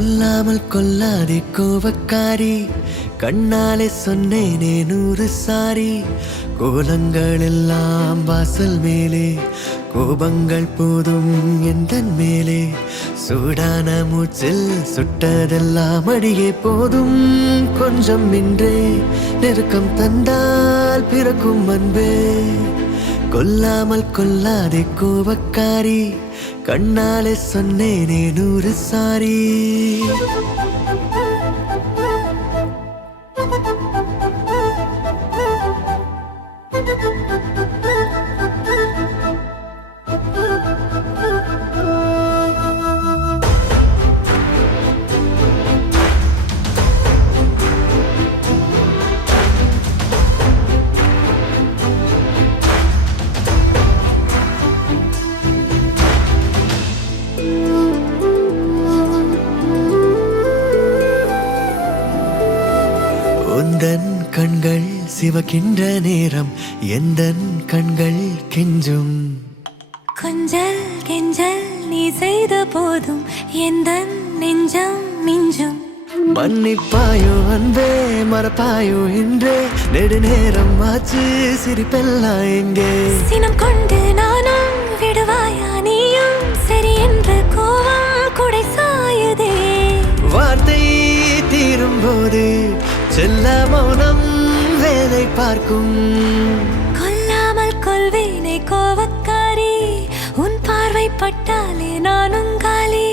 கொல்லாமல் கொல்லாதே கோபக்காரி, கண்ணாலே சொன்னேனே 100 சாரி. கோலங்கள் எல்லாம் வாசல் மேலே, கோபங்கள் போதும் எந்தன் மேலே. சூடான மூச்சில் சுட்டதெல்லாம் அடியே போதும். கொஞ்சம் இன்றே நெருக்கம் தந்தால் பிறக்கும் அன்பே. கொல்லாமல் கொல்லாதே கோபக்காரி, கண்ணாலே சொன்னேனே 100 சாரி. உந்தன் கண்கள் சிவக்கின்ற நேரம் எந்தன் கண்கள் கெஞ்சும். கொஞ்சல் கெஞ்சல் நீ செய்த போதும் எந்தன் நெஞ்சம் மிஞ்சும். மன்னிப்பாயோ அன்பே, மறப்பாயோ இன்றே, நெடுநேரம் ஆச்சு சிரிப்பெல்லாம் எங்கே. சினம் கொண்டு நானும் விடுவாயா நீயும், சரி என்ற கோவம் குடை சாயுதே. வார்த்தை தீரும் போது செல்ல மௌனம் வேலை பார்க்கும். கொல்லாமல் கொள்வேனே கோவக்காரி, உன் பார்வை பட்டாலே நானும் காலி.